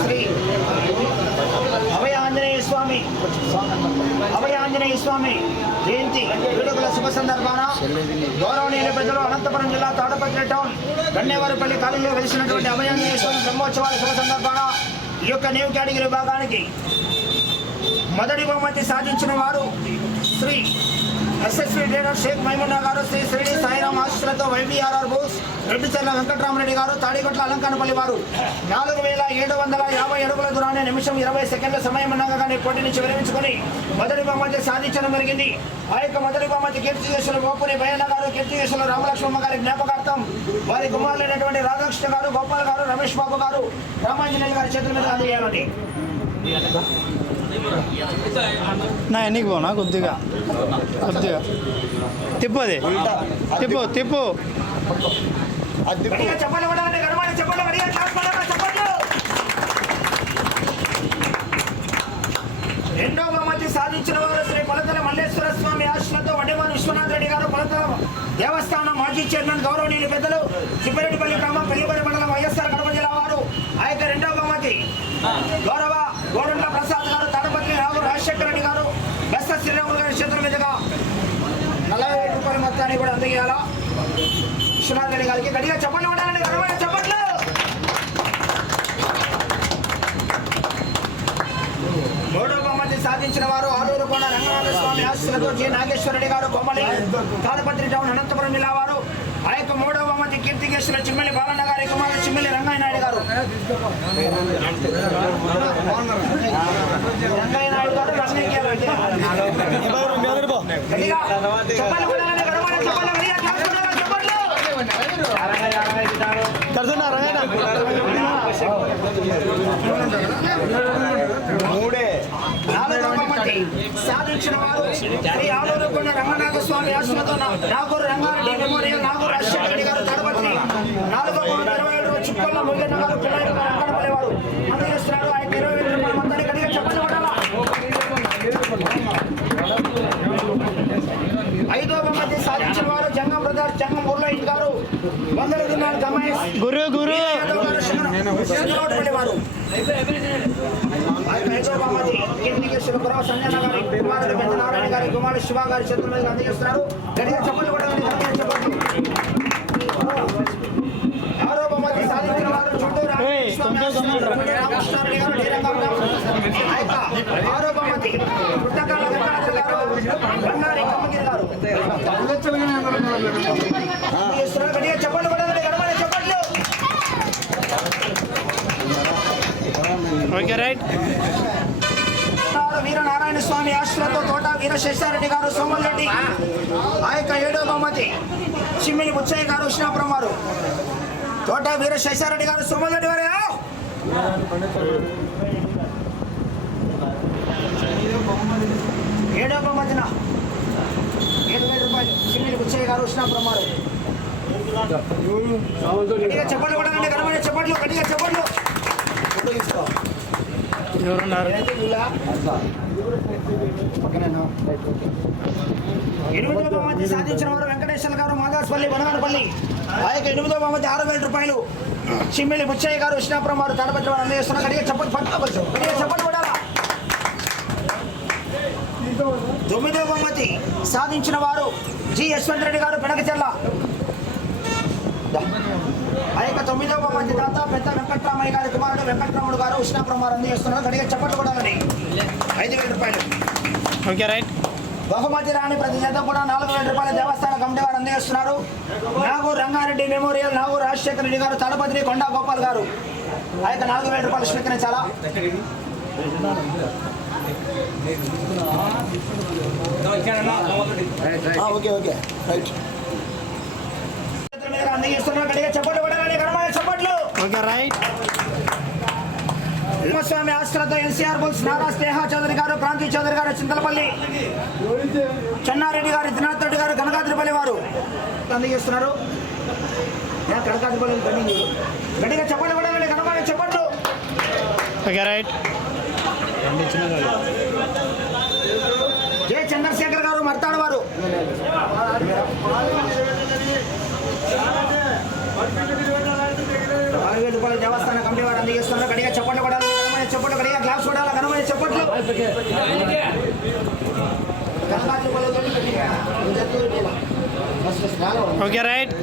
శ్రీ అభయ ఆంజనేయ స్వామి. అభయ ఆంజనేయ స్వామి జయంతి వేడుకల శుభ సందర్భాన గౌరవనీయుల ప్రజలు అనంతపురం జిల్లా తాడపత్రి టౌన్ గన్నేవారిపల్లి కాలనీలో వెలిసినటువంటి అభయ ఆంజనేయ స్వామి బ్రహ్మోత్సవాల శుభ సందర్భాన ఈ యొక్క నేవ్ కేటగిరీ విభాగానికి మొదటి బహుమతి సాధించిన వారు శ్రీ ఎస్ఎస్వి డేటర్ షేక్ మైమున్నా గారు శ్రీ శ్రీ సాయిరామ్ ఆశీస్సులతో వైబీఆర్ఆర్ బోస్ రెడ్డిచర్ల వెంకటరామరెడ్డి గారు తాడిగొట్ల అలంకనపల్లి వారు. నాలుగు వేల ఏడు వందల యాభై అడుగుల దూరాన్ని నిమిషం ఇరవై సెకండ్ల సమయం ఉండగానే పోటీ నుంచి విరమించుకొని మొదటి బహుమతి సాధించడం జరిగింది. ఆ యొక్క మొదటి బహుమతి కీర్తికేశ్వర గోపురి భయన్న గారు కీర్తికేశ్వర రామలక్ష్మమ్మ గారి జ్ఞాపకార్థం వారి కుమారులైనటువంటి రాధాకృష్ణ గారు గోపాల్ గారు రమేష్ బాబు గారు రామాంజనేయులు గారి చేతుల మీద అందజేయాలని నా ఎన్నికి పోనా కొద్దిగా? తిప్పు అది. తిప్పు తిప్పు. గట్టిగా రెండో బహుమతి సాధించిన వారు శ్రీ కొలతల మల్లేశ్వర స్వామి ఆశ్రమంతో వడ్డేవారి విశ్వనాథ్ రెడ్డి గారు కొలత దేవస్థానం మాజీ చైర్మన్ గౌరవనీయులు పెద్దలు చిప్పరెడ్డిపల్లి గ్రామం పెళ్ళిపల్లి మండలం వైఎస్ఆర్ కడప జిల్లా వారు. ఆ యొక్క రెండో బహుమతి గౌరవ గోడంట్ల ప్రసాద్ గారు తాడపత్రి రావు రాజశేఖర రెడ్డి గారు బెస్త శ్రీరాములు గారి చేతుల మీదుగా నలభై వేల రూపాయల కూడా అందజేయాలా విశ్వనాథ్ రెడ్డి గారికి గట్టిగా చెప్పండి ఉండాలండి ఘనమైన చెప్పట్లు! మూడో బహుమతి సాధించిన వారు ఆలూరు కొండ రంగనాథ స్వామి ఆశీస్సులతో జి. నాగేశ్వరరెడ్డి గారు బొమ్మలి తాడపత్రి టౌన్ అనంతపురం జిల్లా వారు ఆ యొక్క మూడో బహుమతి చేసిన చిమ్మెల్లి బాలన్న గారి కుమారుడు చిమ్మెల్లి రంగయ్య నాయుడు గారు రంగయ్య నాయుడు గారు చెప్పండి ఉండాలండి ఘనమైన చెప్పండి గట్టిగా క్లాస్ కొట్టాలి, చెప్పండి నాలుగవ బహుమతి సాధించిన వారు శ్రీ ఆలూరు రంగనాథ స్వామి ఆశ్రమతో నాగూరు రంగారెడ్డి మెమోరియల్ నాగూరు రాజశేఖర రెడ్డి గారు తడపత్రి ఇరవై ఏడు చుక్కల గారు పిల్లలు వారు అందజేస్తున్నారు. ఆయన ఇరవై వేల రూపాయల మొత్తాన్ని గట్టిగా చెప్పండి కొట్టాలా ఐదో బహుమతి సాధించిన వారు జంగం బ్రదర్ జంగం ఊర్లో ఇంటి గారు వందల దినాలు గమేష్ గురు గురు యాదవ్ గారు శంకర- శంకరరావుపల్లి వారు హైదరాబాద్ కీర్తికేశ్వర పురావ సంజన గారి కుమారుడు పెద్దనారాయణ గారి కుమారుడు శివ గారి చేతుల మీద అందజేస్తున్నారు. గట్టిగా చెప్పండి కూడా ఆరో బహుమతి సాధించిన వారు గారు ఆరో పుట్టకాల వెంకటాద్రి గారు బంగారి కమ్మగిరి గారు అందజేస్తున్నారు. గట్టిగా చెప్పండి కూడా గడమని చెప్పండి ఓకే రైట్ వీరనారాయణ స్వామి ఆశ్రతో తోట వీర వీరశేషారెడ్డి గారు సోమల్రెడ్డి ఆ యొక్క ఏడో బహుమతి చిమ్మిని బుచ్చయ్య గారు ఉష్ణాపురం వారు. తోట వీర వీరశేషారెడ్డి గారు సోమల్ రెడ్డి వారు. ఏడో బహుమతిన ఏడు వేల రూపాయలు చిమ్మిని బుచ్చయ్య గారు ఉష్ణాపురం వారు. గట్టిగా చెప్పండి కూడా ఘనమైన చెప్పండి గట్టిగా చెప్పండి ఎవరున్నారు? ఎనిమిదవ బహుమతి సాధించిన వారు వెంకటేశ్వర గారు మాదాస్పల్లి వనగానపల్లి ఆ యొక్క ఎనిమిదవ బహుమతి ఆరు వేల రూపాయలు. చిమ్మిలి ముచ్చయ్య గారు విష్ణాపురం వారు తడపత్రి వారు అందజేస్తున్నారు. కడిగే చెప్పండి పట్టుకోవచ్చు కడిగే చెప్పండి పడాలా? తొమ్మిదవ బహుమతి సాధించిన వారు జి యశ్వంత్ రెడ్డి గారు పెనకచెల్ల ఆ యొక్క తొమ్మిదో బహుమతి దాత పెద్ద కుమారుడు వెంకట్రాముడు గారు విష్ణాపురం వారు అందజేస్తున్నారు గడిగా చెప్పండి కూడా ఐదు వేల రూపాయలు. Okay right. బహుమతి రాని ప్రతి జత కూడా నాలుగు వేల రూపాయల దేవస్థాన కమిటీ వారు అందజేస్తున్నారు నాగూరు రంగారెడ్డి మెమోరియల్ నాగూరు రాజశేఖర రెడ్డి గారు తడపతి కొండా గోపాల్ గారు. ఆ యొక్క నాలుగు వేల రూపాయలు స్వీకరించాలా? Okay okay. రైట్. అందజేస్తున్నారు గట్టిగా చప్పట్లు చప్పట్లు. Okay right. స్వామి ఆశ్రతో ఎన్సీఆర్ బుక్స్ నారా స్నేహ చౌదరి గారు క్రాంతి చౌదరి గారు చింతలపల్లి చెన్నారెడ్డి గారు దినాథ్ రెడ్డి గారు గనగాద్రిపల్లి వారు. అందజేస్తున్నారు నేను కనకాద్రిపల్లి గండి గట్టిగా చెప్పండి చప్పట్లు ఓకే రైట్ జే చంద్రశేఖర్ గారు మర్తాడు వారు అందజేస్తున్నారు గడిగా చప్పట్లు కొడాలి ఘనమైన చప్పట్లు గడిగా క్లాప్స్ కొడాలి ఘనమైన చప్పట్లు గంగా చెప్పలేదు గట్టిగా. Bus bus రాలో. Okay right